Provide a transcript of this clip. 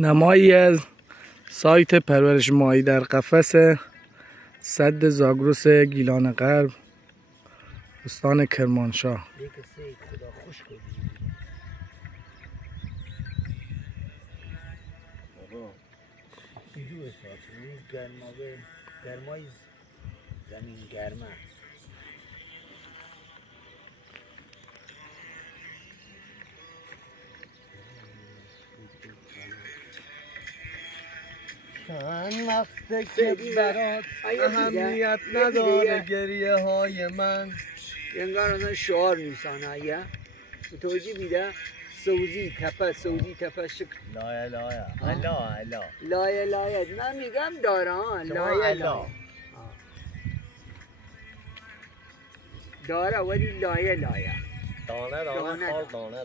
نمایی از سایت پرورش ماهی در قفس سد زاگرس گیلان غرب استان کرمانشاه. گرمای زمین گرمه چند وقته که برات اهمیت نداره گریه های من. انگار اصلا شعار میسانه یه متوجه بیده سوزی تپه شکل لایه الا لایه من میگم داره لایه داره ولی لایه دانه دانه